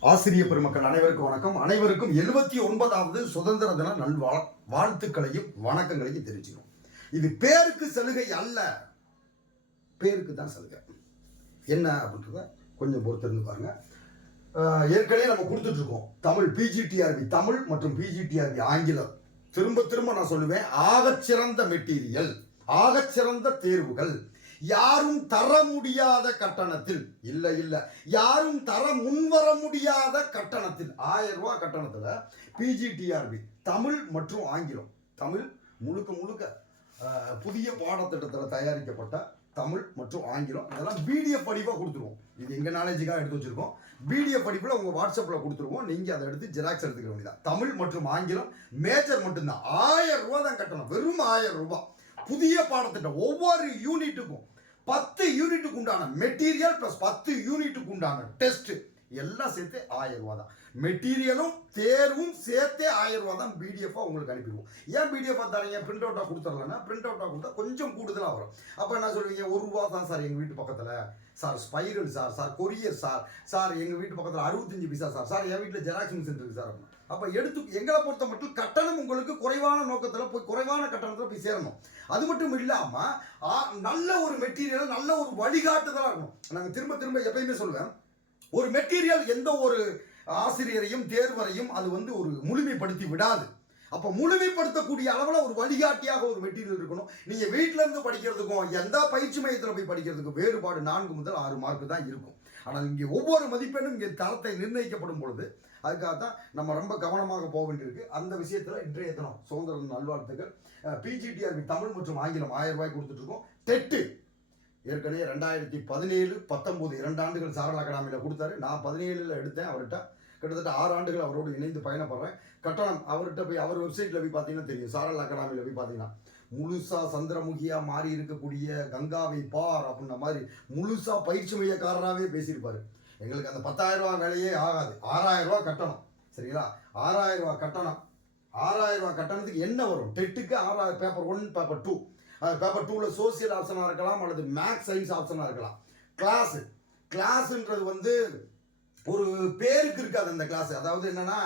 ஆசிரிய பெருமக்கள் அனைவருக்கும் வணக்கம். அனைவருக்கும் எழுபத்தி ஒன்பதாவது சுதந்திர தின நல்வா வாழ்த்துக்களையும் வணக்கங்களையும் தெரிவிச்சுக்கிறோம். இது பேருக்கு சலுகை அல்ல. பேருக்கு தான் சலுகை. என்ன அப்படின்றத கொஞ்சம் பொறுத்திருந்து பாருங்க. ஏற்கனவே நம்ம கொடுத்துட்டு இருக்கோம். தமிழ் பிஜிடிஆர்பி தமிழ் மற்றும் பிஜிடிஆர்பி ஆங்கிலம். திரும்ப திரும்ப நான் சொல்லுவேன். ஆகச்சிறந்த மெட்டீரியல் ஆகச்சிறந்த தேர்வுகள். யாரும் தர முடியாத கட்டணத்தில். இல்லை இல்லை. யாரும் தர முன்வர முடியாத கட்டணத்தில். ஆயிரம் ரூபா கட்டணத்தில் பிஜிடிஆர்பி தமிழ் மற்றும் ஆங்கிலம். தமிழ் முழுக்க முழுக்க புதிய பாடத்திட்டத்தில் தயாரிக்கப்பட்ட தமிழ் மற்றும் ஆங்கிலம். இதெல்லாம் பிடிஎஃப் படிப்பாக கொடுத்துருவோம். இது எங்கள் நாலேஜுக்காக எடுத்து வச்சிருக்கோம். பிடிஎஃப் படிப்பில் உங்கள் வாட்ஸ்அப்பில் கொடுத்துருவோம். நீங்கள் அதை எடுத்து ஜெராக்ஸ் எடுத்துக்க வேண்டியதான் தமிழ் மற்றும் ஆங்கிலம் மேஜர் மட்டும்தான். ஆயிரம் ரூபா தான் கட்டணம். வெறும் ஆயிரம் ரூபாய் புதிய பாடத்திட்டம் ஒவ்வொரு யூனிட்டுக்கும் பத்து யூனிட்டுக்கு உண்டான மெட்டீரியல் ப்ளஸ் பத்து யூனிட்டுக்கு உண்டான டெஸ்ட் எல்லாம் சேர்த்து ஆயிரம் ரூபா தான். மெட்டீரியலும் தேர்வும் சேர்த்தே ஆயிரம் ரூபா தான் பிடிஎஃபாக உங்களுக்கு அனுப்பிடுவோம். ஏன் பிடிஎஃபாக தரீங்க பிரிண்ட் அவுட்டாக கொடுத்துடலன்னா பிரிண்ட் அவுட்டாக கொடுத்தா கொஞ்சம் கூடுதலாக வரும். அப்போ என்ன சொல்லுவீங்க ஒரு ரூபா தான் சார் எங்கள் வீட்டு பக்கத்தில். Sir spiral sir sir courier sir sir எங்கள் வீட்டு பக்கத்தில் அறுபத்தஞ்சு பைசா சார் சார் என் வீட்டில் ஜெராக்ஸ் மிஷின் இருக்குது சார் அப்போ எடுத்து எங்களை பொறுத்த மட்டும் கட்டணம் உங்களுக்கு குறைவான நோக்கத்தில் போய் குறைவான கட்டணத்தில் போய் சேரணும். அது மட்டும் இல்லாமல் நல்ல ஒரு மெட்டீரியல் நல்ல ஒரு வழிகாட்டுதலாக இருக்கணும். நாங்கள் திரும்ப திரும்ப எப்பயுமே சொல்லுவேன் ஒரு மெட்டீரியல் எந்த ஒரு ஆசிரியரையும் தேர்வரையும் அது வந்து ஒரு முழுமைப்படுத்தி விடாது. அப்போ முழுமைப்படுத்தக்கூடிய அளவில் ஒரு வழிகாட்டியாக ஒரு மெட்டீரியல் இருக்கணும். நீங்கள் வீட்டிலேருந்து படிக்கிறதுக்கும் எந்த பயிற்சி மையத்தில் போய் படிக்கிறதுக்கும் வேறுபாடு நான்கு முதல் ஆறு மார்க்கு தான் இருக்கும். ஆனால் இங்கே ஒவ்வொரு மதிப்பெண்ணும் இங்கே தரத்தை நிர்ணயிக்கப்படும் பொழுது அதுக்காக தான் நம்ம ரொம்ப கவனமாக போக வேண்டியிருக்கு. அந்த விஷயத்தில் இன்றைய தினம் சுதந்திர நல்வாழ்த்துக்கள். பிஜிடிஆர்பி தமிழ் மற்றும் ஆங்கிலம் ஆயிரம் ரூபாய் கொடுத்துட்ருக்கோம் தெட்டு. ஏற்கனவே ரெண்டாயிரத்தி பதினேழு பத்தொம்போது இரண்டு ஆண்டுகள் சாரல் அகாடமியில் கொடுத்தாரு. நான் பதினேழில் எடுத்தேன் அவர்கிட்ட. கிட்டத்தட்ட ஆறு ஆண்டுகள் அவரோடு இணைந்து பயணப்படுறேன். கட்டணம் அவர்கிட்ட போய் அவர் வெப்சைட்டில் போய் பார்த்தீங்கன்னா தெரியும். சாரல் அகாடமியில் போய் பார்த்தீங்கன்னா முழுசா சந்திரமுகியாக மாறி இருக்கக்கூடிய கங்காவை பார் அப்படின்ன மாதிரி முழுசா பயிற்சி மையக்காரராகவே பேசியிருப்பார். எங்களுக்கு அந்த பத்தாயிரம் ரூபா வேலையே ஆகாது. ஆறாயிரம் ரூபா கட்டணம். சரிங்களா? ஆறாயிரம் ரூபா கட்டணம். ஆறாயிரம் ரூபா கட்டணத்துக்கு என்ன வரும்? டெட்டுக்கு ஆறாயிரம் paper one paper two paper டூவில் சோசியல் ஆப்ஷனாக இருக்கலாம் அல்லது மேக்ஸ் சயின்ஸ் ஆப்ஷனாக இருக்கலாம். கிளாஸு கிளாஸுன்றது வந்து ஒரு பேருக்கு இருக்காது அந்த கிளாஸ் அதாவது என்னென்னா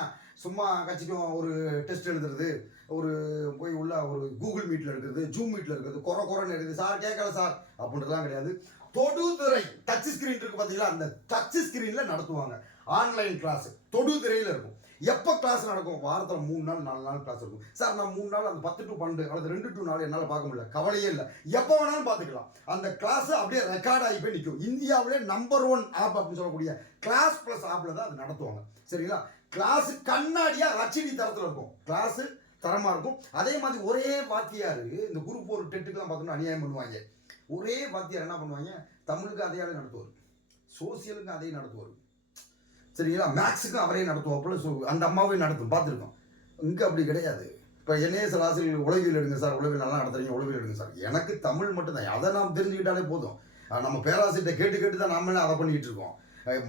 சும்மா கட்சிக்கும் ஒரு டெஸ்ட் எழுதுறது ஒரு போய் உள்ள ஒரு கூகுள் மீட்டில் எடுக்கிறது ஜூம் மீட்டில் இருக்கிறது குறை குறைன்னு எடுக்குது சார் கேட்கல சார் அப்படின்றதுலாம் கிடையாது. தொடுதுறை டச் ஸ்கிரீன் இருக்கு பார்த்தீங்களா அந்த டச் ஸ்கிரீனில் நடத்துவாங்க. ஆன்லைன் கிளாஸ் தொடுதுறையில் இருக்கும். எப்போ கிளாஸ் நடக்கும்? வாரத்தில் மூணு நாள் நாலு நாள் கிளாஸ் இருக்கும். சார் நான் மூணு நாள் அந்த பத்து டு பன்னெண்டு அல்லது ரெண்டு டு நாலு என்னால் பார்க்க முடியல. கவலையே இல்லை. எப்போ வேணாலும் பார்த்துக்கலாம். அந்த கிளாஸ் அப்படியே ரெக்கார்ட் ஆகி போய் நிற்கும் இந்தியாவிலே நம்பர் ஒன் ஆப் அப்படின்னு சொல்லக்கூடிய கிளாஸ் ப்ளஸ் ஆப்பில் தான் அது நடத்துவாங்க. சரிங்களா? கிளாஸ் கண்ணாடியாக ரச்சினி தரத்தில் இருக்கும். கிளாஸு தரமாக இருக்கும். அதே மாதிரி ஒரே வாத்தியார் இந்த குரூப் ஒரு டெட்டுக்கெலாம் பார்த்தோம்னா அநியாயம் பண்ணுவாங்க. ஒரே வாத்தியார் என்ன பண்ணுவாங்க? தமிழுக்கு அதையாலே நடத்துவார். சோசியலுக்கு அதையும் நடத்துவார். சரிங்களா? மேக்ஸுக்கும் அவரையும் நடத்துவாப்புல ஸோ அந்த அம்மாவையும் நடத்தும். பார்த்துருக்கோம். இங்கே அப்படி கிடையாது. இப்போ என்னையே சில ஆசிரியர்கள் உளவியல் எடுங்க சார் உலகில் நல்லா நடத்துறீங்க உலகில் எடுங்க சார். எனக்கு தமிழ் மட்டும்தான். அதை நாம் தெரிஞ்சுக்கிட்டாலே போதும். நம்ம பேராசிரியர்கிட்ட கேட்டு கேட்டு தான் நாமளே அதை பண்ணிக்கிட்டு இருக்கோம்.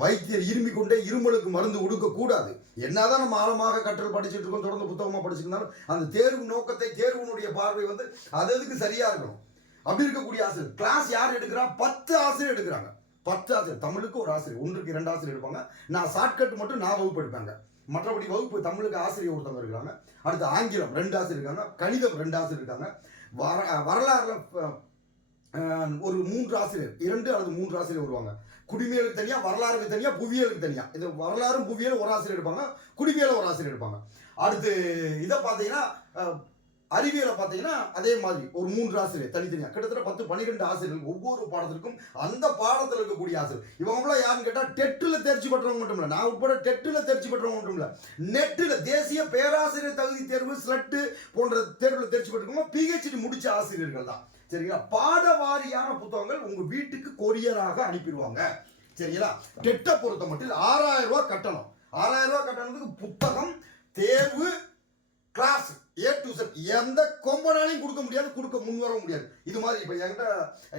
வைத்தியர் இருமி கொண்டே இருமலுக்கு மருந்து கொடுக்கக்கூடாது என்னதான் நம்ம ஆழமாக கற்றல் படிச்சுட்டு இருக்கோம் தொடர்ந்து புத்தகமாக படிச்சிருந்தாலும் அந்த தேர்வு நோக்கத்தை தேர்வுனுடைய பார்வை வந்து அது அதுக்கு சரியாக இருக்கணும்? அப்படி இருக்கக்கூடிய ஆசிரியர். கிளாஸ் யார் எடுக்கிறா? பத்து ஆசிரியர் எடுக்கிறாங்க. பத்து ஆசிரியர். தமிழுக்கு ஒரு ஆசிரியர். ஒன்றுக்கு இரண்டு ஆசிரியர் எடுப்பாங்க. நான் ஷார்ட்கட் மட்டும் நான் வகுப்பு எடுப்பாங்க. மற்றபடி வகுப்பு தமிழுக்கு ஆசிரியர் ஒருத்தவங்க இருக்கிறாங்க அடுத்து ஆங்கிலம் ரெண்டு ஆசிரியர் இருக்காங்க. கணிதம் ரெண்டு ஆசிரியர் இருக்காங்க. வர வரலாறுல ஒரு மூன்று ஆசிரியர். இரண்டு அல்லது மூன்று ஆசிரியர் வருவாங்க. குடிமையலுக்கு தனியா வரலாறுக்கு தனியா புவியியலுக்கு தனியா. இது வரலாறும் புவியலும் ஒரு ஆசிரியர் எடுப்பாங்க. குடிமையில ஒரு ஆசிரியர் எடுப்பாங்க. அடுத்து இதை பார்த்தீங்கன்னா அறிவியலை பார்த்தீங்கன்னா அதே மாதிரி ஒரு மூன்று ஆசிரியர் தனித்தனியாக கிட்டத்தட்ட பத்து பன்னிரெண்டு ஆசிரியர்கள் ஒவ்வொரு பாடத்திற்கும் அந்த பாடத்தில் இருக்கக்கூடிய ஆசிரியர். இவங்களாம் யாருன்னு கேட்டால் டெட்டில் தேர்ச்சி பெற்றவங்க மட்டும் இல்லை நான் உட்பட டெட்டில் தேர்ச்சி பெற்றவங்க மட்டும் இல்லை நெட்டில் தேசிய பேராசிரியர் தகுதி தேர்வு ஸ்லட்டு போன்ற தேர்வில் தேர்ச்சி பெற்றிருக்கோம் பிஹெச்டி முடித்த ஆசிரியர்கள் தான். சரிங்களா? பாட வாரியான புத்தகங்கள் உங்கள் வீட்டுக்கு கொரியராக அனுப்பிடுவாங்க. சரிங்களா? டெட்டை பொறுத்த மட்டும் ஆறாயிரம் ரூபாய் கட்டணம். ஆறாயிரம் ரூபாய் கட்டணத்துக்கு புத்தகம் தேர்வு கிளாஸ் ஏ டு செட் எந்த கொம்பனாலையும் கொடுக்க முடியாது கொடுக்க முன் வர முடியாது. இது மாதிரி இப்போ என்கிட்ட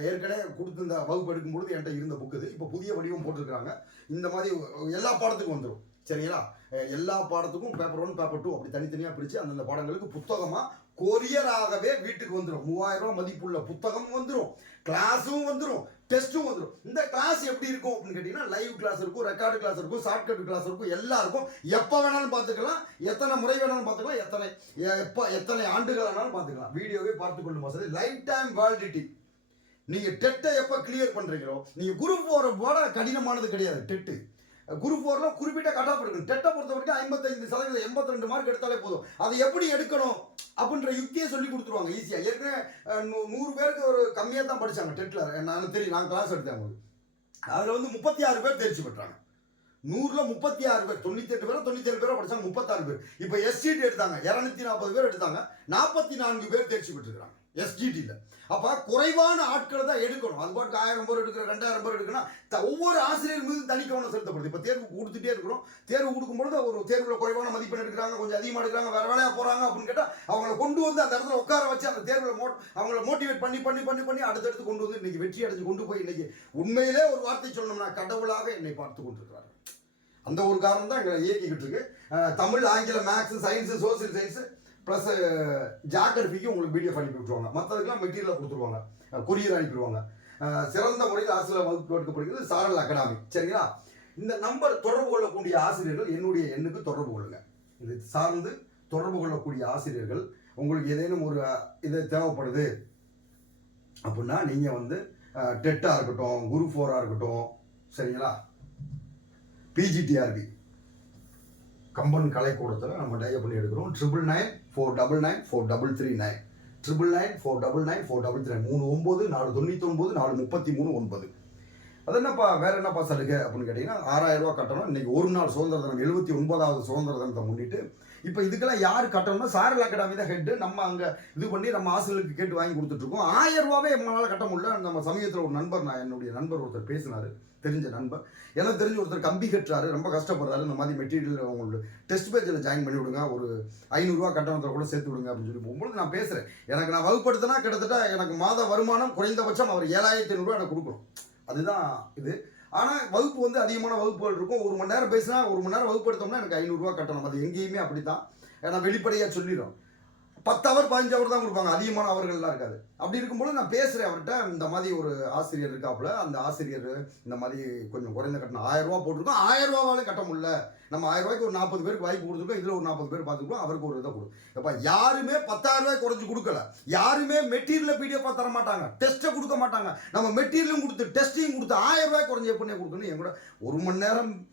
ஏற்கனவே கொடுத்துருந்த வகுப்பு எடுக்கும்பொழுது என்கிட்ட இருந்த புக்கு இது. இப்போ புதிய வடிவம் போட்டிருக்காங்க இந்த மாதிரி எல்லா பாடத்துக்கும் வந்துடும் சரிங்களா? எல்லா பாடத்துக்கும் பேப்பர் ஒன் பேப்பர் டூ அப்படி தனித்தனியாக பிரித்து அந்தந்த பாடங்களுக்கு புத்தகமாக கொரியராகவே வீட்டுக்கு வந்துடும் மூவாயிரம் ரூபா மதிப்புள்ள புத்தகம் வந்துடும் கிளாஸும் வந்துடும் டெஸ்ட்டும் வந்துடும் இந்த கிளாஸ் எப்படி இருக்கும் அப்படின்னு கேட்டிங்கன்னா லைவ் கிளாஸ் இருக்கும் ரெக்கார்டு கிளாஸ் இருக்கும் ஷார்ட்கட் கிளாஸ் இருக்கும் எல்லாம் இருக்கும் எப்போ வேணாலும் பார்த்துக்கலாம். எத்தனை முறை வேணாலும் பார்த்துக்கலாம் எத்தனை எப்போ எத்தனை ஆண்டுகள் வேணாலும் பார்த்துக்கலாம். வீடியோவே பார்த்து கொள்ளும் வசதி லைஃப் டைம் வேலிடிட்டி நீங்கள் டெட்டை எப்போ கிளியர் பண்ணுறீங்களோ நீங்கள் குரூப் போகிற போட கடினமானது கிடையாது டெட்டு குரூப் ஃபோரில் குறிப்பிட்ட கட் ஆஃப் டெட்டை பொறுத்த வரைக்கும் ஐம்பத்தைந்து சதவீதம் எண்பத்தி ரெண்டு மார்க் எடுத்தாலே போதும். அதை எப்படி எடுக்கணும் அப்படின்ற யுக்தியை சொல்லி கொடுத்துருவாங்க ஈஸியாக ஏற்கனவே நூறு பேருக்கு ஒரு கம்மியாக தான் படித்தாங்க டெட்டில் நான் தெரியும் நான் கிளாஸ் எடுத்தேன் அவங்களுக்கு அதில் வந்து முப்பத்தி ஆறு பேர் தேர்ச்சி பெற்றாங்க. நூறில் முப்பத்தி ஆறு பேர் தொண்ணூத்தெட்டு எட்டு பேரோ தொண்ணூத்தி ஏழு பேரோ படிச்சாங்க முப்பத்தாறு பேர். இப்போ எஸ்சிடி எடுத்தாங்க இரநூத்தி நாற்பது பேர் எடுத்தாங்க நாற்பத்தி நான்கு பேர் தேர்ச்சி பெற்றுக்கிறாங்க. எஸ்ஜிடியில் அப்போ குறைவான ஆட்களை தான் எடுக்கணும். அது பாட்டுக்கு ஆயிரம் பேர் எடுக்கிற ரெண்டாயிரம் பேர் எடுக்கணும் ஒவ்வொரு ஆசிரியர் மீது தனி கவனம் செலுத்தப்படுது. இப்போ தேர்வு கொடுத்துட்டே இருக்கிறோம். தேர்வு கொடுக்கும்பொழுது ஒரு தேர்வில் குறைவான மதிப்பெண் எடுக்கிறாங்க கொஞ்சம் அதிகமாக எடுக்கிறாங்க வேறு வேலையாக போகிறாங்க அப்படின்னு கேட்டால் அவங்கள கொண்டு வந்து அந்த இடத்துல உட்கார வச்சு அந்த தேர்வில் மோட் அவங்கள மோட்டிவேட் பண்ணி பண்ணி பண்ணி பண்ணி அடுத்தடுத்து கொண்டு வந்து இன்றைக்கி வெற்றி அடைஞ்சு கொண்டு போய் இன்றைக்கி உண்மையிலே ஒரு வார்த்தை சொல்லணும்னா கடவுளாக என்னை பார்த்து கொண்டிருக்கிறார்கள். அந்த ஒரு காரணம் தான் எங்களை இயக்கிக்கிட்டு இருக்கு. தமிழ் ஆங்கிலம் maths science social science plus ஜாகிரபிக்கு uh, உங்களுக்கு பிடிஎஃப் அனுப்பி விட்டுருவாங்க. மற்றதுக்கெல்லாம் மெட்டீரியல் கொடுத்துருவாங்க. கொரியர் அனுப்பிடுவாங்க. சிறந்த முறையில் ஆசிரியர் வகுப்பு எடுக்கப்படுகிறது சாரல் அகாடமி சரிங்களா? இந்த நம்பர் தொடர்பு கொள்ளக்கூடிய ஆசிரியர்கள் என்னுடைய எண்ணுக்கு தொடர்பு கொள்ளுங்க. இது சார்ந்து தொடர்பு கொள்ளக்கூடிய ஆசிரியர்கள் உங்களுக்கு ஏதேனும் ஒரு இது தேவைப்படுது அப்படின்னா நீங்கள் வந்து டெட்டாக இருக்கட்டும் குரு ஃபோராக இருக்கட்டும் சரிங்களா? பிஜிடிஆர்பி கம்பன் கலைக்கூடத்தில் நம்ம டய பண்ணி எடுக்கிறோம். Triple nine four double nine four double three nine triple nine four double nine four double three மூணு ஒம்பது நாலு தொண்ணூற்றி நாலு முப்பத்தி மூணு ஒன்பது. அது என்னப்பா வேற என்னப்பா சலுகை அப்படின்னு கேட்டிங்கன்னா ஆறாயிரம் ரூபா கட்டணும். இன்னைக்கு ஒரு நாள் சுதந்திர தினம் எழுபத்தி ஒன்பதாவது சுதந்திர தினத்தை முன்னிட்டு இப்போ இதுக்கெல்லாம் யார் கட்டணும்னா சாரல் அகாடமி தான் ஹெட்டு நம்ம அங்கே இது பண்ணி நம்ம ஆசிரியர்களுக்கு கேட்டு வாங்கி கொடுத்துட்ருக்கோம் ஆயிரம் ரூபாவே நம்மளால் கட்ட முடியல. நம்ம சமீபத்தில் ஒரு நண்பர் நான் என்னுடைய நண்பர் ஒருத்தர் பேசினார். தெரிஞ்ச நண்பர். எனக்கு தெரிஞ்ச ஒருத்தர் கம்பி கட்டுறாரு. ரொம்ப கஷ்டப்படுறாரு. இந்த மாதிரி மெட்டீரியல் அவங்களோட டெஸ்ட் பேஜில் ஜாயின் பண்ணி விடுங்க. ஒரு ஐநூறுரூவா கட்டணத்தை கூட சேர்த்து விடுங்க அப்படின்னு சொல்லி போகும்போது நான் பேசுகிறேன் எனக்கு நான் வகுப்படுத்தினா கிட்டத்தட்ட எனக்கு மாத வருமானம் குறைந்தபட்சம் அவர் ஏழாயிரத்தி ஐநூறுரூவா எனக்கு கொடுக்கணும். அதுதான் இது. ஆனால் வகுப்பு வந்து அதிகமான வகுப்புகள் இருக்கும். ஒரு மணி நேரம் பேசினா ஒரு மணி நேரம் வகுப்பு எடுத்தோம்னா எனக்கு ஐநூறுரூவா கட்டணும். அது எங்கேயுமே அப்படி தான் ஏன்னா வெளிப்படையாக சொல்லிடும். பத்து அவர் பதினஞ்சு அவர் தான் கொடுப்பாங்க. அதிகமான அவர்கள்லாம் இருக்காது. அப்படி இருக்கும்போது நான் பேசுகிறேன் அவர்கிட்ட. இந்த மாதிரி ஒரு ஆசிரியர் இருக்காப்புல அந்த ஆசிரியர் இந்த மாதிரி கொஞ்சம் குறைந்த கட்டணம் ஆயிரம் போட்டிருக்கோம். ஆயரூபாவாலே கட்ட முடியல. நம்ம ஆயிரருபாய்க்கு ஒரு நாற்பது பேருக்கு வாய்ப்பு கொடுத்துருக்கோம். இதில் ஒரு நாற்பது பேர் பார்த்துருக்கோம். அவருக்கு ஒரு இதை கொடு. எப்பா யாருமே பத்தாயிரம் ரூபாய் கொடுக்கல. யாருமே மெட்டீரியல் பிடிஎஃபாக தர மாட்டாங்க. டெஸ்ட்டை கொடுக்க மாட்டாங்க. நம்ம மெட்டீரியலும் கொடுத்து டெஸ்ட்டையும் கொடுத்து ஆயிரம் குறைஞ்சி எப்படி கொடுக்கணும் எங்கூட ஒரு மணி நேரம்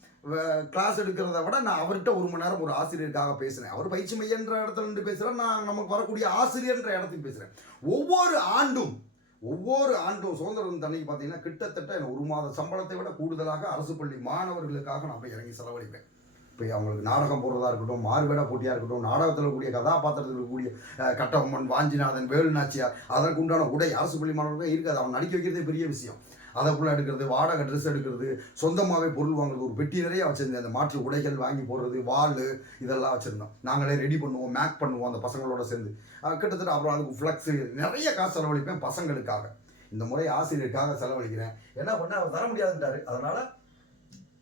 கிளாஸ் எடுக்கிறத விட நான் அவர்கிட்ட ஒரு மணி நேரம் ஒரு ஆசிரியருக்காக பேசுகிறேன் அவர் பயிற்சி மையன்ற இடத்துல இருந்து பேசுகிறேன் நான் நமக்கு வரக்கூடிய ஆசிரியர்ன்ற இடத்துக்கு பேசுகிறேன் ஒவ்வொரு ஆண்டும் ஒவ்வொரு ஆண்டும் சுதந்திரம் தன்னைக்கு பார்த்தீங்கன்னா கிட்டத்தட்ட ஒரு மாத சம்பளத்தை விட கூடுதலாக அரசு பள்ளி மாணவர்களுக்காக நான் போய் இறங்கி செலவழிப்பேன். இப்போ அவங்களுக்கு நாடகம் போடுறதா இருக்கட்டும் மாறுவேட போட்டியாக இருக்கட்டும் நாடகத்தில் கூடிய கதாபாத்திரத்தில் இருக்கக்கூடிய கட்டபொம்மன் வாஞ்சிநாதன் வேலுநாச்சியார் அதற்கு உண்டான உடை அரசு பள்ளி மாணவர்களுக்கு இருக்காது. அவன் நடிக்க வைக்கிறதே பெரிய விஷயம். அதற்குள்ள எடுக்கிறது வாடகை ட்ரெஸ் எடுக்கிறது சொந்தமாகவே பொருள் வாங்குறது ஒரு பெட்டி நிறையா வச்சுருந்தேன். அந்த மாற்று உடைகள் வாங்கி போடுறது வால் இதெல்லாம் வச்சுருந்தோம். நாங்களே ரெடி பண்ணுவோம் மேக் பண்ணுவோம் அந்த பசங்களோட சேர்ந்து. கிட்டத்தட்ட அப்புறம் அதுக்கு ஃப்ளக்ஸு நிறைய காசு செலவழிப்பேன் பசங்களுக்காக. இந்த முறை ஆசிரியருக்காக செலவழிக்கிறேன். என்ன பண்ண அவர் தர முடியாதுன்றாரு அதனால்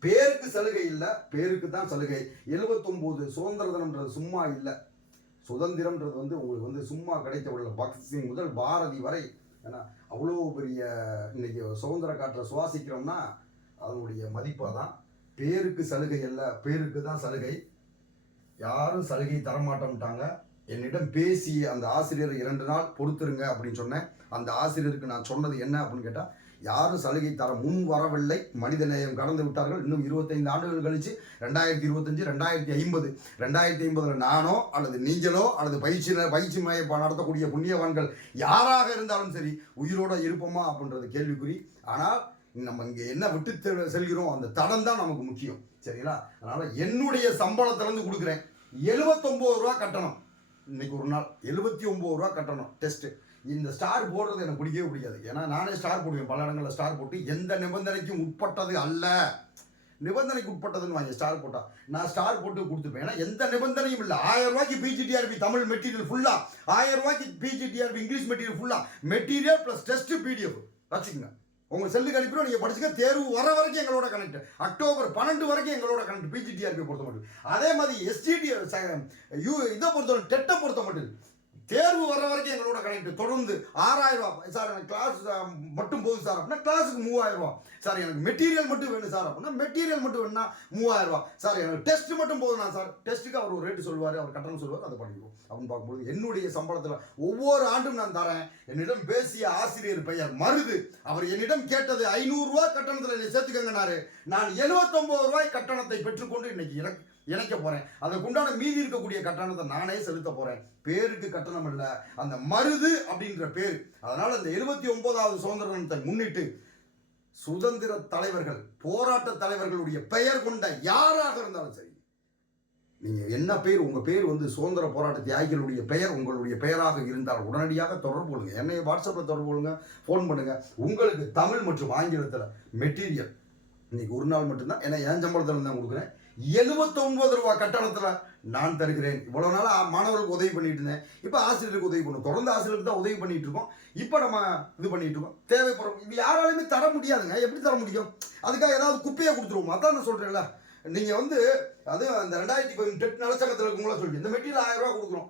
பேருக்கு சலுகை இல்லை பேருக்கு தான் சலுகை. எழுபத்தொம்போது சுதந்திர தினம்ன்றது சும்மா இல்லை. சுதந்திரம்ன்றது வந்து உங்களுக்கு வந்து சும்மா கிடைத்த உள்ள பக்சிங் முதல் பாரதி வரை ஏன்னா அவ்வளோ பெரிய இன்னைக்கு சுதந்திர காற்றை சுவாசிக்கிறோம்னா அதனுடைய மதிப்பாக தான் பேருக்கு சலுகை அல்ல பேருக்கு தான் சலுகை. யாரும் சலுகை தரமாட்டோம்ட்டாங்க. என்னிடம் பேசி அந்த ஆசிரியர் இரண்டு நாள் பொறுத்துருங்க அப்படின்னு சொன்னேன். அந்த ஆசிரியருக்கு நான் சொன்னது என்ன அப்படின்னு கேட்டால் யாரும் சலுகை தர முன் வரவில்லை. மனிதநேயம் கடந்து விட்டார்கள். இன்னும் இருபத்தைந்து ஆண்டுகள் கழிச்சு ரெண்டாயிரத்தி இருபத்தஞ்சு ரெண்டாயிரத்தி ஐம்பது ரெண்டாயிரத்தி ஐம்பதில் நானோ அல்லது நீங்களோ அல்லது பயிற்சி பயிற்சி மைய நடத்தக்கூடிய புண்ணியவான்கள் யாராக இருந்தாலும் சரி உயிரோட இருப்போமா அப்படின்றது கேள்விக்குறி. ஆனால் நம்ம இங்கே என்ன விட்டு செல்கிறோம்? அந்த தடம் தான் நமக்கு முக்கியம். சரிங்களா? அதனால் என்னுடைய சம்பளத்திலேருந்து கொடுக்குறேன். எழுபத்தொம்போது ரூபா கட்டணம். இன்னைக்கு ஒரு நாள். எழுபத்தி ஒம்பது ரூபா கட்டணும். டெஸ்ட்டு. இந்த ஸ்டார் போடுறது எனக்கு பிடிக்கவே பிடிக்காது. ஏன்னா நானே ஸ்டார் போடுவேன். பல இடங்களில் ஸ்டார் போட்டு எந்த நிபந்தனைக்கும் உட்பட்டது அல்ல. நிபந்தனைக்கு உட்பட்டதுன்னு வாங்க ஸ்டார் போட்டா. நான் ஸ்டார் போட்டு கொடுத்துப்பேன். ஏன்னா எந்த நிபந்தனையும் இல்லை. ஆயிரம் ரூபாய்க்கு பிஜிடிஆர்பி தமிழ் மெட்டீரியல் ஃபுல்லாக ஆயிரம் ரூபாய்க்கு பிஜிடிஆர்பி இங்கிலீஷ் மெட்டீரியல் ஃபுல்லாக மெட்டீரியல் ப்ளஸ் டெஸ்ட் பிடிஎஃப் வச்சுக்கோங்க. உங்கள் செல்லுக்கு அனுப்பிடும் நீங்கள் படிச்சுக்க தேர்வு வர வரைக்கும் எங்களோட கனெக்ட் அக்டோபர் பன்னெண்டு வரைக்கும் எங்களோட கனெக்ட் பிஜிடிஆர்பி பொறுத்த மட்டும். அதே மாதிரி எஸ்டிடி யூ இதை பொறுத்த டெட்டை பொறுத்த மட்டும். தேர்வு வர வரைக்கும் எங்களோட கனெக்ட் தொடர்ந்து ஆறாயிரம் ரூபாய். சார் எனக்கு கிளாஸ் மட்டும் போகுது சார் அப்படின்னா கிளாஸுக்கு மூவாயிரம் ரூபா சார் எனக்கு மெட்டீரியல் மட்டும் வேணும் சார் அப்படின்னா மெட்டீரியல் மட்டும் வேணும்னா மூவாயிரம் ரூபா சார் எனக்கு டெஸ்ட் மட்டும் போதும்னா சார் டெஸ்ட்டுக்கு அவர் ஒரு ரேட்டு சொல்லுவார் அவர் கட்டணம் சொல்லுவார் அதை பண்ணிடுவோம். அப்படின்னு பார்க்கும்போது என்னுடைய சம்பளத்தில் ஒவ்வொரு ஆண்டும் நான் தரேன். என்னிடம் பேசிய ஆசிரியர் பெயர் மருது. அவர் என்னிடம் கேட்டது ஐநூறுரூவா கட்டணத்தில் என்னை சேர்த்துக்கங்கனாரு நான் 79 ரூபாய் கட்டணத்தை பெற்றுக்கொண்டு இன்னைக்கு எனக்கு இணைக்க போகிறேன் அதற்குண்டான மீதி இருக்கக்கூடிய கட்டணத்தை நானே செலுத்த போகிறேன் பேருக்கு கட்டணம் இல்லை. அந்த மருது அப்படின்ற பேர். அதனால் இந்த எழுபத்தி ஒன்பதாவது சுதந்திர தினத்தை முன்னிட்டு சுதந்திர தலைவர்கள் போராட்ட தலைவர்களுடைய பெயர் கொண்ட யாராக இருந்தாலும் சரி நீங்கள் என்ன பேர் உங்கள் பேர் வந்து சுதந்திர போராட்ட தியாகிகளுடைய பெயர் உங்களுடைய பெயராக இருந்தால் உடனடியாக தொடர்பு கொள்ளுங்கள் என்னை வாட்ஸ்அப்பில் தொடர்பு கொள்ளுங்கள் ஃபோன் பண்ணுங்கள் உங்களுக்கு தமிழ் மற்றும் ஆங்கிலத்தில் மெட்டீரியல் இன்றைக்கி ஒரு நாள் மட்டும்தான். ஏன்னா என் சம்பளத்தில் தான் கொடுக்குறேன். எழுபத்தொன்பது ரூபா கட்டணத்தில் நான் தருகிறேன். இவ்வளோ நாள் மாணவர்களுக்கு உதவி பண்ணிட்டு இருந்தேன். இப்போ ஆசிரியருக்கு உதவி பண்ணும். தொடர்ந்து ஆசிரியருக்கு தான் உதவி பண்ணிட்டு இருக்கோம். இப்போ நம்ம இது பண்ணிட்டு இருக்கோம். தேவைப்படும் இது யாராலையுமே தர முடியாதுங்க. எப்படி தர முடியும்? அதுக்காக ஏதாவது குப்பையை கொடுத்துருவோம்? அதான் நான் சொல்கிறேன்ல நீங்கள் வந்து அது அந்த ரெண்டாயிரத்தி பதினெட்டு டெட் நலச்சங்கத்தில் இருக்கவங்களா சொல்லி இந்த மெட்டீரியல் ஆயிரம் ரூபா கொடுக்குறோம்.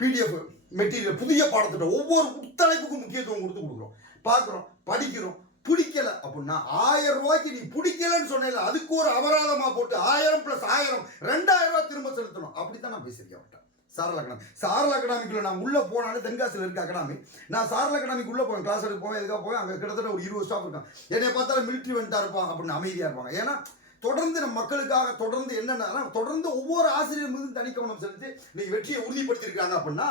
பிடிஎஃப் மெட்டீரியல் புதிய பாடத்திட்டம் ஒவ்வொரு தலைப்புக்கும் முக்கியத்துவம் கொடுத்து கொடுக்குறோம். பார்க்குறோம் படிக்கிறோம். பிடிக்கல அப்படின்னா ஆயிரம் ரூபாய்க்கு நீ பிடிக்கலன்னு சொன்ன அதுக்கு ஒரு அபராதமாக போட்டு ஆயிரம் பிளஸ் ஆயிரம் ரெண்டாயிரம் ரூபாய் திரும்ப செலுத்தணும். அப்படித்தான் நான் பேசியிருக்கேன் அவர்கிட்ட. சாரல் அகாடமி. சாரல் அகாடமிக்குள்ள நான் உள்ள போனாலும் தென்காசியில் இருக்க அகாடமி. நான் சாரல் அகாடமிக்கு உள்ள போவேன் கிளாஸ் எடுக்க போவேன் எதுக்காக போவேன் அங்கே கிட்டத்தட்ட ஒரு இருபது ஸ்டாஃப் இருக்கான் என்னை பார்த்தாலும் மிலிட்ரி வந்துட்டா இருப்பான் அப்படின்னு அமைதியாக இருப்பாங்க. ஏன்னா தொடர்ந்து நம்ம மக்களுக்காக தொடர்ந்து என்னென்னா தொடர்ந்து ஒவ்வொரு ஆசிரியர் மீதும் தனி கவனம் செலுத்தி நீங்க வெற்றியை உறுதிப்படுத்தியிருக்காங்க அப்படின்னா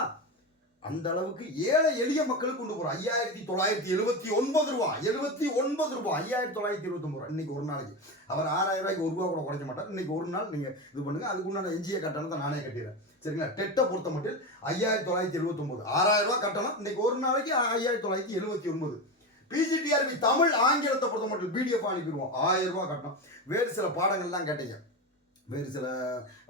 அந்த அளவுக்கு ஏழை எளிய மக்களுக்கு கொண்டு போறோம். ஐயாயிரத்தி தொள்ளாயிரத்தி எழுபத்தி ஒன்பது ரூபா எழுபத்தி ஒன்பது ரூபா ஐயாயிரத்தி தொள்ளாயிரத்தி எழுபத்தொம்பது ரூபா. இன்னைக்கு ஒரு நாளைக்கு. அவர் ஆறாயிரம் ரூபாய்க்கு ஒரு ரூபா கூட குறைக்க மாட்டார். இன்னைக்கு ஒரு நாள் நீங்க இது பண்ணுங்க அதுக்கு உண்டான எஞ்சிய கட்டணத்தை நானே கட்டிடுறேன். சரிங்களா? டெட்டை பொறுத்த மட்டும் ஐயாயிரத்தி தொள்ளாயிரத்தி எழுபத்தொம்பது ஆறாயிரம் ரூபாய் கட்டணம் இன்னைக்கு ஒரு நாளைக்கு ஐயாயிரத்தி தொள்ளாயிரத்தி எழுபத்தி ஒன்பது. பிஜிடிஆர்பி தமிழ் ஆங்கிலத்தை பொறுத்த மட்டும் பிடிஎஃப் அனுப்பிடுவோம். ஆயிரம் ரூபாய் கட்டணம். வேறு சில பாடங்கள்லாம் கேட்டீங்க. வேறு சில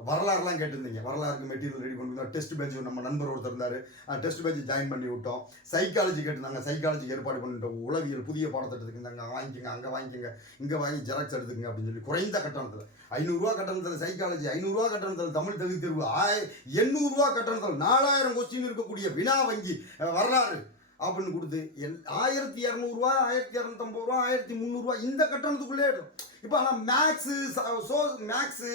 வரலாறுலாம் கேட்டிருந்தீங்க. வரலாறுக்கு மெட்டீரியல் ரெடி பண்ணிருந்தோம் டெஸ்ட் பேட்ச் நம்ம நண்பர் ஒருத்தர் இருந்தார். டெஸ்ட் பேட்ச் ஜாயின் பண்ணி விட்டோம். சைக்காலஜி கேட்டிருந்தாங்க. சைக்காலஜிக்கு ஏற்பாடு பண்ணிட்டோம் உளவியல் புதிய பாடத்திட்டத்துக்கு இருந்தாங்க வாங்கிக்கோங்க அங்கே வாங்கிக்கோங்க இங்கே வாங்கி ஜெராக்ஸ் எடுத்துக்கங்க அப்படின்னு சொல்லி குறைந்த கட்டணத்தில் ஐநூறுரூவா கட்டணத்தில் சைக்காலஜி ஐநூறுரூவா கட்டணத்தில் தமிழ் தகுதி தேர்வு ஆய எண்ணூறுரூவா கட்டணத்தில் நாலாயிரம் கொஸ்டின் இருக்கக்கூடிய வினா வங்கி வரலாறு. அப்படின்னு கொடுத்து எல் ஆயிரத்தி இரநூறுவா ஆயிரத்தி இரநூத்தம்பது ரூபா ஆயிரத்தி முந்நூறுரூவா இந்த கட்டணத்துக்குள்ளே இப்போ ஆனால் மேக்ஸு சோ மேக்ஸு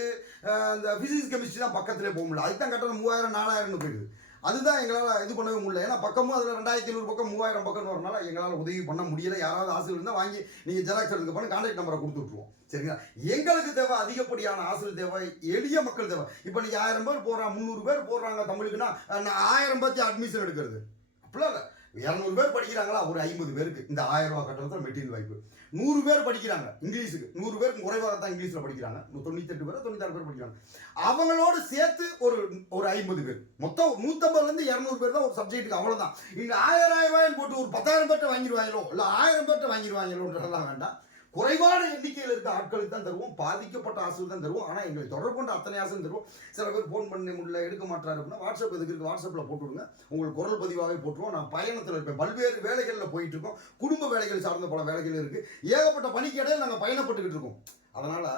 இந்த ஃபிசிக்ஸ் கெமிஸ்ட்ரி தான் பக்கத்திலே போக முடியல. அதுக்கு தான் கட்டணம் மூவாயிரம் நாலாயிரம்னு போயிடுது. அதுதான் எங்களால் இது பண்ணவே முடியல. ஏன்னா பக்கமும் அதில் ரெண்டாயிரத்தி ஐநூறு பக்கம் மூவாயிரம் பக்கம்னு வரனால எங்களால் உதவி பண்ண முடியல. யாராவது ஆசிரியர் இருந்தால் வாங்கி நீங்கள் ஜெராக்ஸ் எடுக்க பண்ணி கான்டாக்ட் நம்பரை கொடுத்து விட்ருவோம் சரிங்களா? எங்களுக்கு தேவை அதிகப்படியான ஆசிரியர் தேவை எளிய மக்கள் தேவை. இப்போ நீங்கள் ஆயிரம் பேர் போடுறாங்க முந்நூறு பேர் போடுறாங்க தமிழுக்குன்னா ஆயிரம் பேர்த்து அட்மிஷன் எடுக்கிறது. அப்படிலாம் இல்லை. இரநூறு பேர் படிக்கிறாங்களா? ஒரு ஐம்பது பேருக்கு. இந்த ஆயிரம் ரூபா கட்டணத்தில் மெட்டீரியல் வாய்ப்பு. நூறு பேர் படிக்கிறாங்க இங்கிலீஷுக்கு. நூறு பேருக்கு குறைவாக தான் இங்கிலீஷில் படிக்கிறாங்க. தொண்ணூத்தெட்டு பேர் தொண்ணூத்தாறு பேர் படிக்கிறாங்க. அவங்களோட சேர்த்து ஒரு ஒரு ஐம்பது பேர். மொத்தம் நூற்றம்பதுலேருந்து இரநூறு பேர் தான் ஒரு சப்ஜெக்ட்டுக்கு அவ்வளோதான் இங்கே ஆயிரம் ஆயிரம் ரூபாய் போட்டு ஒரு பத்தாயிரம் பேர்ட்ட வாங்கிடுவாங்களோ? இல்லை ஆயிரம் பேர்ட்ட வாங்கிடுவாங்களோன்றதெல்லாம் வேண்டாம். குறைவான எண்ணிக்கையில் இருக்க ஆட்களுக்கு தான் தருவோம். பாதிக்கப்பட்ட ஆசிரியர் தான் தருவோம். ஆனால் எங்களை தொடர்பு கொண்ட அத்தனை ஆசிரியர் தருவோம். சில பேர் ஃபோன் பண்ண முடியல எடுக்க மாட்டாரு அப்படின்னா வாட்ஸ்அப் எதுக்கு வாட்ஸ்அப்பில் போட்டு விடுங்க உங்களுக்கு குரல் பதிவாகவே போட்டுருவோம். நான் பயணத்தில் இருப்பேன். பல்வேறு வேலைகளில் போயிட்டு இருக்கோம் குடும்ப வேலைகள் சார்ந்த பல வேலைகள் இருக்குது ஏகப்பட்ட பணிக்கு நாங்கள் பயணப்பட்டுக்கிட்டு இருக்கோம். அதனால்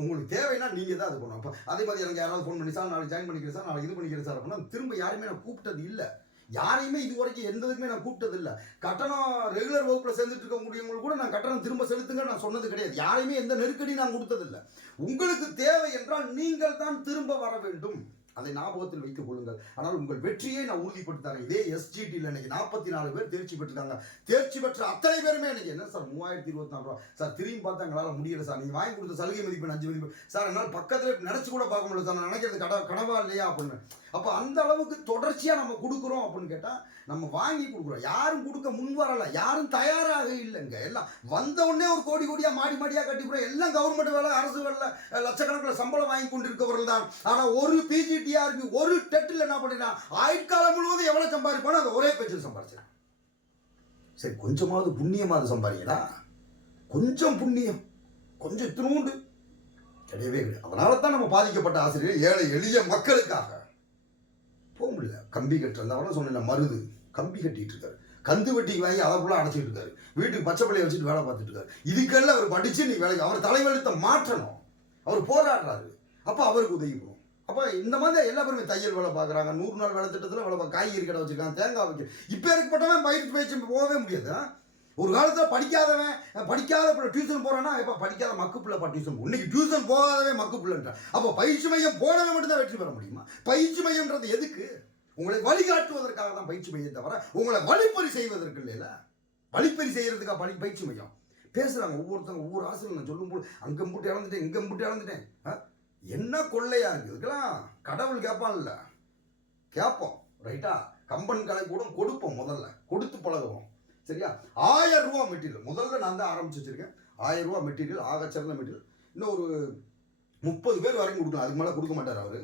உங்களுக்கு தேவைன்னா நீங்கள் தான் அது பண்ணணும். அப்போ அதே மாதிரி எனக்கு யாராவது ஃபோன் பண்ணி சார் நாளைக்கு ஜாயின் பண்ணிக்கிறேன் சார். நாளைக்கு இது பண்ணிக்கிறேன் சார். அப்படின்னா திரும்ப யாருமே நான் கூப்பிட்டது இல்லை. யாரையுமே இது வரைக்கும் எந்த இதுக்குமே நான் கூப்பிட்டதில்லை. கட்டணம் ரெகுலர் வகுப்பில் சேர்ந்துட்டு இருக்கக்கூடியவங்களுக்கு கூட நான் கட்டணம் திரும்ப செலுத்துங்க நான் சொன்னது கிடையாது. யாரையுமே எந்த நெருக்கடியும் நான் கொடுத்ததில்லை. உங்களுக்கு தேவை என்றால் நீங்கள் தான் திரும்ப வர வேண்டும். அதை ஞாபகத்தில் வைத்துக் கொள்ளுங்கள். ஆனால் உங்கள் வெற்றியை நான் உறுதிப்படுத்தி தரேன் இதே எஸ்ஜிடியில் இன்னைக்கு நாற்பத்தி நாலு பேர் தேர்ச்சி பெற்றிருக்காங்க தேர்ச்சி பெற்ற அத்தனை பேருமே இன்னைக்கு என்ன சார் மூவாயிரத்தி இருபத்தி நாலு ரூபா? சார் திரும்பி பார்த்தா எங்களால் முடியல சார். நீங்கள் வாங்கி கொடுத்த சலுகை மதிப்பெண் அஞ்சு மதிப்பு சார் என்னால் பக்கத்தில் நினச்சி கூட பார்க்க முடியல சார். நான் நினைக்கிறது கட கனவா இல்லையா அப்படின்னு. அப்போ அந்த அளவுக்கு தொடர்ச்சியாக நம்ம கொடுக்குறோம் அப்படின்னு கேட்டால் நம்ம வாங்கி கொடுக்குறோம். யாரும் கொடுக்க முன் வரலை. யாரும் தயாராக இல்லைங்க. எல்லாம் வந்தவுடனே ஒரு கோடி கோடியாக மாடி மாடியாக கட்டிக்கிறோம் எல்லாம் கவர்மெண்ட் வேலை அரசு வேலை லட்சக்கணக்கில் சம்பளம் வாங்கி கொண்டு இருக்கவர்கள் தான். ஆனால் ஒரு பிஜிடிஆர்பி ஒரு டெட்டில் என்ன பண்ணினா ஆயுட்காலம் முழுவதும் எவ்வளோ சம்பாதிப்பானோ அதை ஒரே பேச்சில் சம்பாதிச்சேன் சரி கொஞ்சமாவது புண்ணியமாவது சம்பாதிங்களா கொஞ்சம் புண்ணியம். கொஞ்சம் திருண்டு கிடையவே கிடையாது. அதனால தான் நம்ம பாதிக்கப்பட்ட ஆசிரியர் ஏழை எளிய மக்களுக்காக போக முடியல. கம்பி கட்டுறது. அவன சொன்ன மருது. கம்பி கட்டிட்டு இருக்காரு. கந்து வெட்டிக்கு வாங்கி அதை ஃபுல்லாக அடைச்சிட்டு இருக்காரு. வீட்டுக்கு பச்சை பிள்ளைய வச்சுட்டு வேலை பார்த்துட்டு இருக்காரு. இதுக்கெல்லாம் அவர் படிச்சு நீ வேலைக்கு அவர் தலைவெழுத்தை மாற்றணும். அவர் போராடுறாரு. அப்போ அவருக்கு உதவி போகும். அப்போ இந்த மாதிரி எல்லா பேருமே தையல் வேலை பார்க்குறாங்க. நூறு நாள் வேலை திட்டத்தில் வேலை காய்கறி கடை வச்சுருக்காங்க தேங்காய் வைக்க இப்போ இருக்கப்பட்டவன் பயிர் பயிற்சி போகவே முடியாது. ஒரு காலத்தில் படிக்காதவன் படிக்காத பிள்ளை டியூஷன் போகிறேன்னா இப்போ படிக்காத மக்கு பிள்ளைப்பா டியூஷன் போ. இன்னைக்கு டியூஷன் போகாதவே மக்கு பிள்ளைன்றான் அப்போ பயிற்சி மையம் போனவன் மட்டும்தான் வெற்றி பெற முடியுமா? பயிற்சி மையம்ன்றது எதுக்கு? உங்களை வழிகாட்டுவதற்காக தான் பயிற்சி மையம் தவிர உங்களை வழிப்பறி செய்வதற்கு இல்லைல்ல. வழிப்பறி செய்யறதுக்காக பணி பயிற்சி மையம்? பேசுகிறாங்க ஒவ்வொருத்தவங்க ஒவ்வொரு ஆசிரியர் நான் சொல்லும்போது அங்கே முட்டு இழந்துட்டேன் இங்கே முட்டு இழந்துட்டேன் என்ன கொள்ளையா இருக்குதுக்கெல்லாம் கடவுள் கேட்பான்ல கேட்போம் ரைட்டா? கம்பன் கலை கூட கொடுப்போம் முதல்ல. கொடுத்து பழகுவோம். சரியா? ஆயிரம் ரூபா மெட்டீரியல். முதல்ல நான் தான் ஆரம்பிச்சு வச்சிருக்கேன். ஆயிரம் ரூபா மெட்டீரியல் ஆகச்சிறந்த மெட்டீரியல். இன்னும் ஒரு முப்பது பேர் வரைக்கும் கொடுக்கலாம். அதுக்கு மேலே கொடுக்க மாட்டார் அவர்.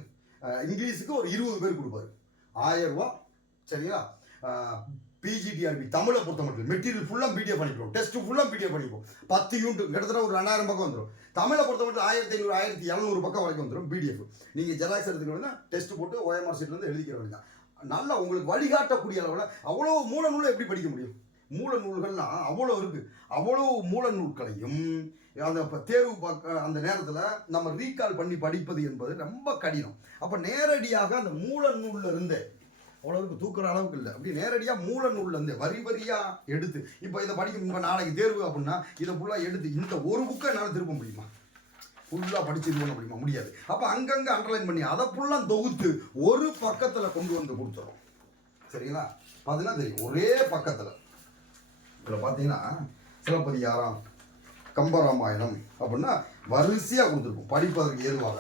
இங்கிலீஷுக்கு ஒரு இருபது பேர் கொடுப்பாரு. ஆயிரம் ரூபா சரிங்களா பிஜிடிஆர்பி தமிழை பொறுத்த மட்டும். மெட்டீரியல் ஃபுல்லாக பிடிஎஃப் பண்ணிக்கிறோம் டெஸ்ட்டு ஃபுல்லாக பிடிஎஃப் பண்ணிப்போம். பத்து யூனிட் கிட்டத்தட்ட ஒரு ரெண்டாயிரம் பக்கம் வந்துடும் தமிழை பொறுத்த மட்டும் ஆயிரத்தி ஐநூறு ஆயிரத்தி இரநூறு பக்கம் வரைக்கும் வந்துடும் பிடிஎஃப் நீங்கள் ஜெராக்ஸ் எடுத்துக்கணும்னா டெஸ்ட் போட்டு ஓஎம்ஆர் சீட்லேருந்து எழுதிக்கிற வேண்டியதான் நல்லா உங்களுக்கு வழிகாட்டக்கூடிய அளவில் அவ்வளோ மூல நூலை எப்படி படிக்க முடியும்? மூல நூல்கள்லாம் அவ்வளோ இருக்குது அவ்வளோ மூல நூல்களையும் அந்த இப்போ தேர்வு பார்க்க அந்த நேரத்தில் நம்ம ரீகால் பண்ணி படிப்பது என்பது ரொம்ப கடினம். அப்போ நேரடியாக அந்த மூல நூல்ல இருந்தே அவ்வளவுக்கு தூக்குற அளவுக்கு இல்லை. அப்படி நேரடியாக மூல நூல்ல இருந்து வரி வரியாக எடுத்து இப்போ இதை படிக்க இப்போ நாளைக்கு தேர்வு அப்படின்னா இதை ஃபுல்லாக எடுத்து இந்த ஒரு புக்கை என்னால் திருப்ப முடியுமா? ஃபுல்லாக படிச்சு இது பண்ண முடியுமா? முடியாது. அப்போ அங்கங்கே அண்டர்லைன் பண்ணி அதை ஃபுல்லாக தொகுத்து ஒரு பக்கத்தில் கொண்டு வந்து கொடுத்துரும். சரிங்களா? பார்த்தீங்கன்னா தெரியும். ஒரே பக்கத்தில். இதில் பார்த்தீங்கன்னா சிலப்பதிகாரம் கம்பராமாயணம் அப்படின்னா வரிசையாக கொடுத்துருக்கும். படிப்பதற்கு ஏதுவாக.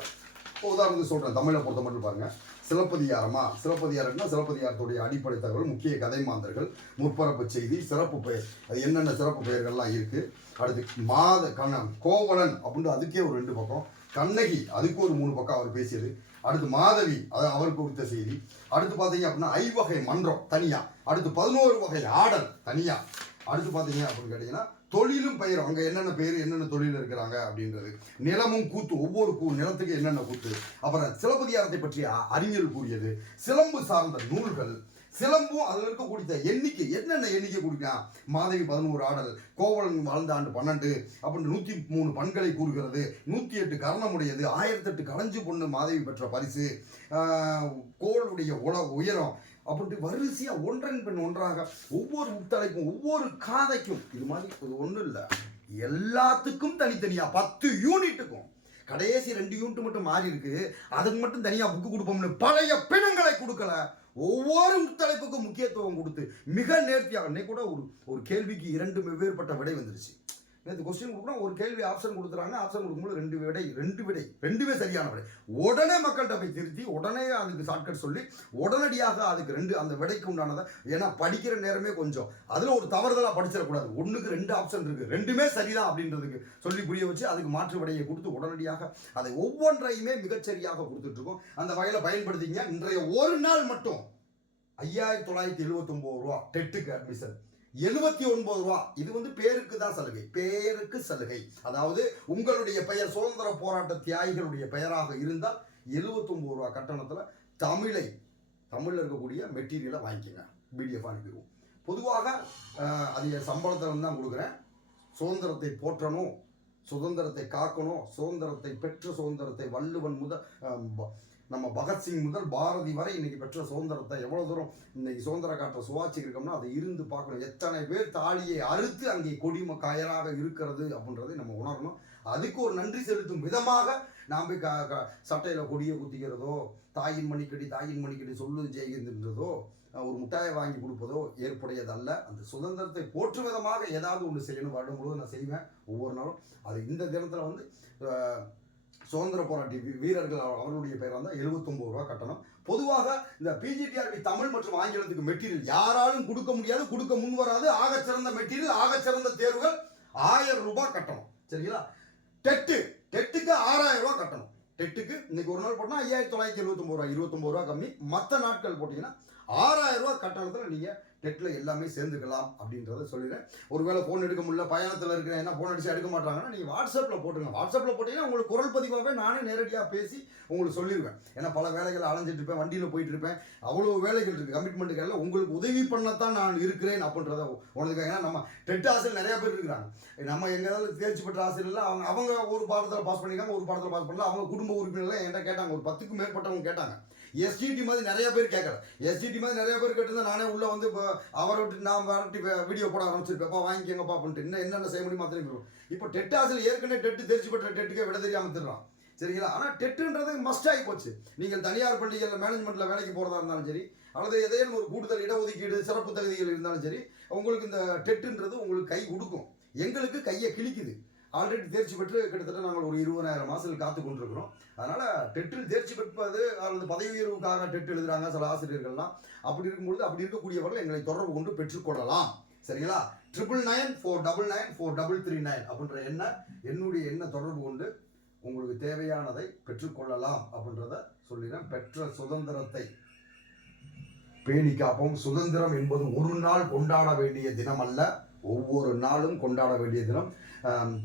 இப்போ உதாரணத்துக்கு சொல்கிறேன் தமிழை பொறுத்த மட்டும் பாருங்கள் சிலப்பதிகாரமா? சிலப்பதிகாரம்னா சிலப்பதிகாரத்துடைய அடிப்படை தகவல் முக்கிய கதை மாந்தர்கள் முற்பரப்பு செய்தி சிறப்பு பெயர். அது என்னென்ன சிறப்பு பெயர்கள்லாம் இருக்குது அடுத்து மாத கண்ணன் கோவலன் அப்படின்னு அதுக்கே ஒரு ரெண்டு பக்கம். கண்ணகி அதுக்கு ஒரு மூணு பக்கம் அவர் பேசியது. அடுத்து மாதவி அது அவர் குறித்த செய்தி. அடுத்து பார்த்தீங்க அப்படின்னா ஐவகை மன்றம் தனியாக அடுத்து பதினோரு வகை ஆடல் தனியாக அடுத்து பார்த்தீங்க அப்படின்னு கேட்டிங்கன்னா தொழிலும் பயிர் அங்கே என்னென்ன பயிர் என்னென்ன தொழில் இருக்கிறாங்க அப்படின்றது. நிலமும் கூத்து ஒவ்வொரு கூ நிலத்துக்கு என்னென்ன கூத்து. அப்புறம் சிலப்பதிகாரத்தை பற்றி அறிஞர் கூறியது. சிலம்பு சார்ந்த நூல்கள். சிலம்பும் அதில் இருக்கக்கூடிய எண்ணிக்கை என்னென்ன எண்ணிக்கை கொடுக்கலாம் மாதவி பதினோரு ஆடல் கோவலன் வாழ்ந்த ஆண்டு பன்னெண்டு அப்படின்னு நூற்றி மூணு பண்களை கூறுகிறது. நூற்றி எட்டு கரணமுடையது ஆயிரத்தெட்டு கலைஞ்சு பொண்ணு மாதவி பெற்ற பரிசு. கோவலுடைய உல உயரம் அப்படி வரிசையாக ஒன்றன் பின் ஒன்றாக ஒவ்வொரு முத்தலைக்கும் ஒவ்வொரு காதைக்கும். இது மாதிரி அது ஒன்றும் இல்லை. எல்லாத்துக்கும் தனித்தனியாக பத்து யூனிட்டுக்கும். கடைசி ரெண்டு யூனிட் மட்டும் மாறி இருக்கு. அதுக்கு மட்டும் தனியாக புக்கு கொடுப்போம்னு பழைய பிணங்களை கொடுக்கல. ஒவ்வொரு தலைப்புக்கும் முக்கியத்துவம் கொடுத்து மிக நேர்த்தியாக அன்னைக்கு கூட ஒரு ஒரு கேள்விக்கு இரண்டு வெவ்வேறுபட்ட விடை வந்துருச்சு. நேற்று கொஸ்டின் கொடுக்குறோம் ஒரு கேள்வி ஆப்ஷன் கொடுத்துறாங்க ஆப்ஷன் கொடுக்கும்போது ரெண்டு விடை ரெண்டு விடை ரெண்டுமே சரியான விடை. உடனே மக்கள்கிட்ட போய் திருத்தி உடனே அதுக்கு ஷார்ட்கட் சொல்லி உடனடியாக அதுக்கு ரெண்டு அந்த விடைக்கு உண்டானதை ஏன்னா படிக்கிற நேரமே கொஞ்சம். அதில் ஒரு தவறுதலாக படிச்சிடக்கூடாது. ஒன்றுக்கு ரெண்டு ஆப்ஷன் இருக்குது ரெண்டுமே சரிதான் அப்படின்றதுக்கு சொல்லி புரிய வச்சு அதுக்கு மாற்று விடையை கொடுத்து உடனடியாக அதை ஒவ்வொன்றையுமே மிகச்சரியாக கொடுத்துட்ருக்கோம். அந்த வகையில் பயன்படுத்திங்க. இன்றைய ஒரு நாள் மட்டும் ஐயாயிரத்தி தொள்ளாயிரத்தி எழுபத்தொம்போது ரூபா டெட்டுக்கு அட்மிஷன் எழுபத்தி ஒன்பது ரூபா. இது வந்து பேருக்கு தான் சலுகை. பேருக்கு சலுகை. அதாவது உங்களுடைய பெயர் சுதந்திர போராட்ட தியாகிகளுடைய பெயராக இருந்தால் 79 ரூபா கட்டணத்தில் தமிழை தமிழில் இருக்கக்கூடிய மெட்டீரியலை வாங்கிக்கோங்க. பிடிஎஃப் அனுப்பிடுவோம். பொதுவாக அஹ், அது சம்பளத்தில் தான் கொடுக்குறேன். சுதந்திரத்தை போற்றணும் சுதந்திரத்தை காக்கணும் சுதந்திரத்தை பெற்ற சுதந்திரத்தை வள்ளுவன் முதல் நம்ம பகத்சிங் முதல் பாரதி வரை இன்னைக்கு பெற்ற சுதந்திரத்தை எவ்வளோ தூரம் இன்னைக்கு சுதந்திர காற்றை சுவாச்சிருக்கோம்னா அதை இருந்து பார்க்கணும். எத்தனை பேர் தாலியை அறுத்து அங்கே கொடிம காயலாக இருக்கிறது அப்படின்றதை நம்ம உணரணும். அதுக்கு ஒரு நன்றி செலுத்தும் விதமாக நாம் போய் க க சட்டையில் கொடியை குத்திக்கிறதோ தாயின் மணிக்கடி தாயின் மணிக்கடி சொல்லு ஜெயிக்கின்றதோ ஒரு முட்டாயை வாங்கி கொடுப்பதோ ஏற்புடையதல்ல. அந்த சுதந்திரத்தை போற்று விதமாக ஏதாவது ஒன்று செய்யணும். வருடம் முழுவதும் நான் செய்வேன். ஒவ்வொரு நாளும். அது இந்த தினத்தில் வந்து சுதந்திர போராட்டி வீரர்கள் அவருடைய அவர்களுடைய பெயர் வந்தால் எழுபத்தொம்பது ரூபா கட்டணம். பொதுவாக இந்த பிஜிடிஆர்பி தமிழ் மற்றும் ஆங்கிலத்துக்கு மெட்டீரியல் யாராலும் கொடுக்க முடியாது கொடுக்க முன் வராது. ஆகச்சிறந்த மெட்டீரியல் ஆகச்சிறந்த தேர்வுகள் ஆயிரம் ரூபாய் கட்டணம். சரிங்களா? டெட்டு டெட்டுக்கு ஆறாயிரம் ரூபாய் கட்டணும். டெட்டுக்கு இன்னைக்கு ஒரு நாள் போட்டா ஐயாயிரத்தி தொள்ளாயிரத்தி எழுபத்தொம்பது ரூபா இருபத்தொம்பது ரூபா கம்மி. மற்ற நாட்கள் போட்டிங்கன்னா ஆறாயிரம் ரூபா கட்டணத்தில் நீங்கள் நெட்டில் எல்லாமே சேர்ந்துக்கலாம் அப்படின்றத சொல்லிடுறேன். ஒருவேளை ஃபோன் எடுக்க முடியல பயணத்தில் இருக்கிறேன் என்ன ஃபோன் அடிச்சு எடுக்க மாட்டாங்கன்னா நீங்கள் வாட்ஸ்அப்பில் போட்டுங்க வாட்ஸ்அப்பில் போட்டிங்கன்னா உங்களுக்கு குரல் பதிவாகவே நானே நேரடியாக பேசி உங்களுக்கு சொல்லிடுவேன் ஏன்னா பல வேலைகள் அலைஞ்சிட்டு இருப்பேன் வண்டியில் போயிட்டு இருப்பேன். அவ்வளோ வேலைகள் இருக்குது கமிட்மெண்ட்டுகள் உங்களுக்கு உதவி பண்ணத்தான் நான் இருக்கிறேன் அப்படின்றத உனக்கு ஏன்னா நம்ம டெட் ஆசிரியர் நிறையா பேர் இருக்கிறாங்க. நம்ம எங்கேயாவது தேர்ச்சி பெற்ற ஆசிரியர்கள் அவங்க அவங்க ஒரு பாடத்தில் பாஸ் பண்ணியிருக்காங்க ஒரு பாடத்தில் பாஸ் பண்ணல. அவங்க குடும்ப உறுப்பினர்லாம் என்கிட்ட கேட்டாங்க. ஒரு பத்துக்கும் மேற்பட்டவங்க கேட்டாங்க. எஸ்டிடி மாதிரி நிறைய பேர் கேட்கல. எஸ்டிடி மாதிரி நிறைய பேர் கேட்டிருந்தா நானே உள்ளே வந்து இப்போ அவரை விட்டு நான் வரட்டி வீடியோ போட ஆரம்பிச்சிருப்பேன்ப்பா வாங்கிக்கோங்க அப்படின்ட்டு. இன்னும் என்னென்ன செய்ய முடியுமா தெரியும் இப்போ டெட் ஆசில் ஏற்கனவே டெட்டு தெரிச்சு பெற்ற டெட்டுக்கே விட தெரியாமல் திருறான் சரிங்களா? ஆனால் டெட்டுன்றது மஸ்ட் ஆகி போச்சு. நீங்கள் தனியார் பள்ளிகளில் மேனேஜ்மெண்ட்டில் வேலைக்கு போகிறதா இருந்தாலும் சரி அல்லது ஏதேனும் ஒரு கூடுதல் இடஒதுக்கீடு சிறப்பு தகுதிகள் இருந்தாலும் சரி உங்களுக்கு இந்த டெட்டுன்றது உங்களுக்கு கை கொடுக்கும். எங்களுக்கு கையை கிழிக்குது. ஆல்ரெடி தேர்ச்சி பெற்று கிட்டத்தட்ட நாங்கள் ஒரு இருபதாயிரம் மாதத்தில் காத்து கொண்டிருக்கிறோம். அதனால் டெட்டில் தேர்ச்சி பெற்பது அல்லது பதவி உயர்வுக்காக டெட் எழுதுறாங்க சில ஆசிரியர்கள்லாம். அப்படி இருக்கும்பொழுது அப்படி இருக்கக்கூடியவர்கள் எங்களை தொடர்பு கொண்டு பெற்றுக்கொள்ளலாம். சரிங்களா? Triple nine four double nine four double three nine அப்படின்ற எண்ண என்னுடைய எண்ண தொடர்பு கொண்டு உங்களுக்கு தேவையானதை பெற்றுக்கொள்ளலாம் அப்படின்றத சொல்லிடுறேன். பெற்ற சுதந்திரத்தை பேணி காப்போம். சுதந்திரம் என்பது ஒரு நாள் கொண்டாட வேண்டிய தினம் அல்ல ஒவ்வொரு நாளும் கொண்டாட வேண்டிய தினம்.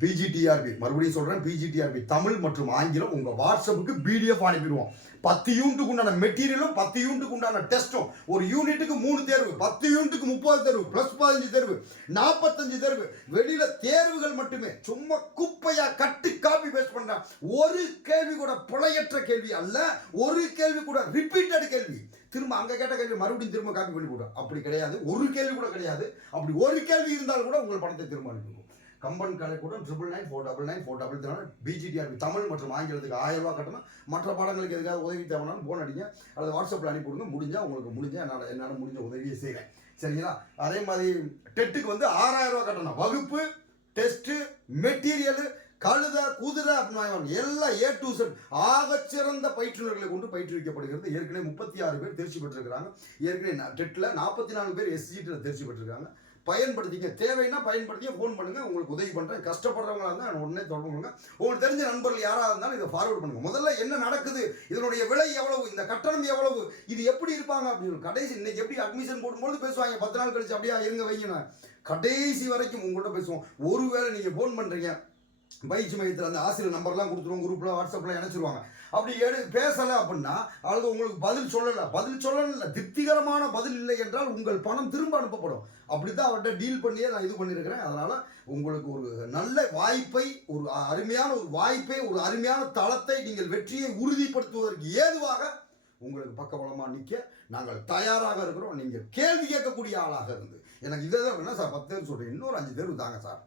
பிஜிடிஆர்பி மறுபடியும் சொல்கிறேன் பிஜிடிஆர்பி தமிழ் மற்றும் ஆங்கிலம் உங்கள் வாட்ஸ்அப்புக்கு பிடிஎஃப் அனுப்பிடுவோம். பத்து யூனிட்டுக்கு உண்டான மெட்டீரியலும் பத்து யூனிட்டுக்கு உண்டான டெஸ்ட்டும் ஒரு யூனிட்டுக்கு மூணு தேர்வு பத்து யூனிட்டுக்கு முப்பது தேர்வு ப்ளஸ் பதினஞ்சு தேர்வு நாற்பத்தஞ்சு தேர்வு. வெளியில் தேர்வுகள் மட்டுமே. சும்மா குப்பையாக கட்டு காப்பி பேஸ்ட் பண்ணுறான் ஒரு கேள்வி கூட புலையற்ற கேள்வி அல்ல ஒரு கேள்வி கூட ரிப்பீட்டட் கேள்வி. திரும்ப அங்கே கேட்ட கேள்வி மறுபடியும் திரும்ப காப்பி பண்ணி போடுறோம் அப்படி கிடையாது. ஒரு கேள்வி கூட கிடையாது. அப்படி ஒரு கேள்வி இருந்தாலும் கூட உங்கள் பணத்தை திரும்ப அனுப்பிடுவோம். Kamban Kalaikoodam triple nine four double nine four double three PGTRB Tamil மற்றும் ஆங்கிலத்துக்கு ஆயிரம் ரூபா கட்டணும். மற்ற பாடங்களுக்கு எதுக்காக உதவி தேவைனாலும் ஃபோன் அடிங்க. அல்லது வாட்ஸ்அப்பில் அனுப்பி கொடுங்க. முடிஞ்சால் உங்களுக்கு முடிஞ்ச என்னால் என்னால் முடிஞ்ச உதவியை செய்கிறேன் சரிங்களா? அதே மாதிரி டெட்டுக்கு வந்து ஆறாயிரம் ரூபா கட்டணும். வகுப்பு டெஸ்ட்டு மெட்டீரியலு கழுத குதிரை எல்லாம் ஏ டு செட் ஆகச்சிறந்த பயிற்றுநர்களை கொண்டு பயிற்றுவிக்கப்படுகிறது. ஏற்கனவே முப்பத்தி ஆறு பேர் தேர்ச்சி பெற்றிருக்கிறாங்க. ஏற்கனவே டெட்டில் நாற்பத்தி நாலு பேர் எஸ்ஜிடியில் தேர்ச்சி பெற்றிருக்காங்க. பயன்படுத்திக்க. தேவைன்னா பயன்படுத்திக்க ஃபோன் பண்ணுங்கள் உங்களுக்கு உதவி பண்ணுறேன் கஷ்டப்படுறவங்களா இருந்தால் உடனே தொடர்பு கொள்ளுங்க. உங்களுக்கு தெரிஞ்ச நண்பர்கள் யாராக இருந்தாலும் இதை ஃபார்வர்ட் பண்ணுங்கள் முதல்ல என்ன நடக்குது? இதனுடைய விலை எவ்வளவு? இந்த கட்டணம் எவ்வளவு? இது எப்படி இருப்பாங்க? அப்படின்னு கடைசி இன்னைக்கு எப்படி அட்மிஷன் போடும்போது பேசுவாங்க. பத்து நாள் கழிச்சு அப்படியே இருங்க வைங்க கடைசி வரைக்கும் உங்கள்கிட்ட பேசுவோம். ஒருவேளை நீங்கள் ஃபோன் பண்ணுறீங்க பயிற்சி மையத்தில் அந்த ஆசிரியர் நம்பர்லாம் கொடுத்துருவோம் குரூப்பில் வாட்ஸ்அப்பில் இணைச்சிருவாங்க அப்படி எடு பேசலை அப்படின்னா அல்லது உங்களுக்கு பதில் சொல்லலை பதில் சொல்லலை திருப்திகரமான பதில் இல்லை என்றால் உங்கள் பணம் திரும்ப அனுப்பப்படும். அப்படி தான் அவர்கிட்ட டீல் பண்ணியே நான் இது பண்ணியிருக்கிறேன். அதனால் உங்களுக்கு ஒரு நல்ல வாய்ப்பை ஒரு அருமையான ஒரு வாய்ப்பை ஒரு அருமையான தளத்தை நீங்கள் வெற்றியை உறுதிப்படுத்துவதற்கு ஏதுவாக உங்களுக்கு பக்கபலமாக நிற்க நாங்கள் தயாராக இருக்கிறோம். நீங்கள் கேள்வி கேட்கக்கூடிய ஆளாக இருந்து. எனக்கு இதை தான் வேணா சார் பத்து பேர் சொல்கிறேன் இன்னொரு அஞ்சு பேர் தாங்க சார்.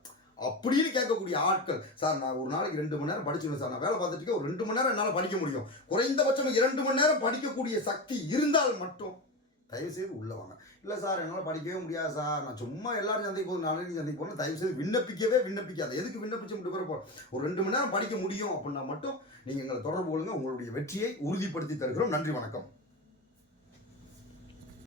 அப்படின்னு கேட்கக்கூடிய ஆட்கள். சார் நான் ஒரு நாளைக்கு ரெண்டு மணி நேரம் படிச்சுடுவேன் சார். நான் வேலை பார்த்துட்டு ஒரு ரெண்டு மணி நேரம் என்னால் படிக்க முடியும். குறைந்தபட்சம் இரண்டு மணி நேரம் படிக்கக்கூடிய சக்தி இருந்தால் மட்டும் தயவு செய்து உள்ள வாங்க. இல்லை சார் என்னால் படிக்கவே முடியாது சார். நான் சும்மா எல்லாரும் சந்தைக்கு போகணும் நாளைக்கு சந்தைக்கு போகணும் தயவு செய்து விண்ணப்பிக்கவே விண்ணப்பிக்காது. எதுக்கு விண்ணப்பிச்சு மட்டும் போகிறோம் ஒரு ரெண்டு மணி நேரம் படிக்க முடியும் அப்படின்னா மட்டும் நீங்கள் எங்களை தொடர்பு கொள்ளுங்க. உங்களுடைய வெற்றியை உறுதிப்படுத்தி தருகிறோம். நன்றி வணக்கம்.